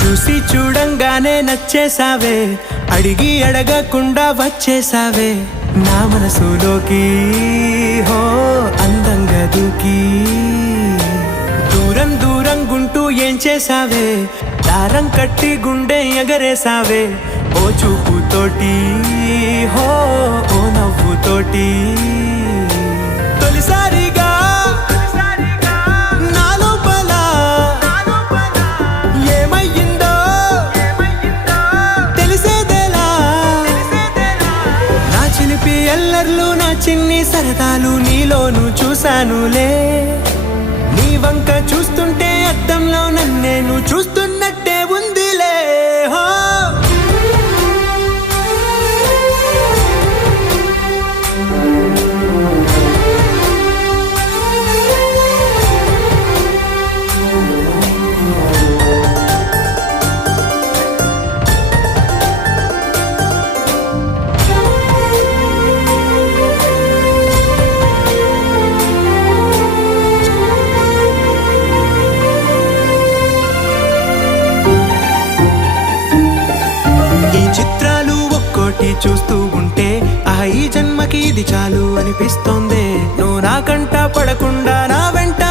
చూసి చూడంగానే నచ్చేసావే, అడిగి అడగకుండా వచ్చేసావే నా మనసులోకి. హో అందంగా దూకి దూరం దూరం గుంటూ ఏం చేసావే, దారం కట్టి గుండె ఎగరేసావే ఓ చూపుతోటి. హో ఓ నవ్వుతోటి తొలిసారిగా నా లోపల ఏమయ్యిందో తెలిసేదేలా. నా చిలిపి ఎల్లర్లు నా చిన్ని సరదాలు నీలోను చూశానులే. నీ వంక చూస్తుంటే అద్దంలో నన్నేను చూస్తున్నట్టే ఉందిలే. హో చిత్రాలు ఒక్కోటి చూస్తూ ఉంటే ఈ జన్మకి ఇది చాలు అనిపిస్తోంది. నువ్వు నా కంట పడకుండా నా వెంట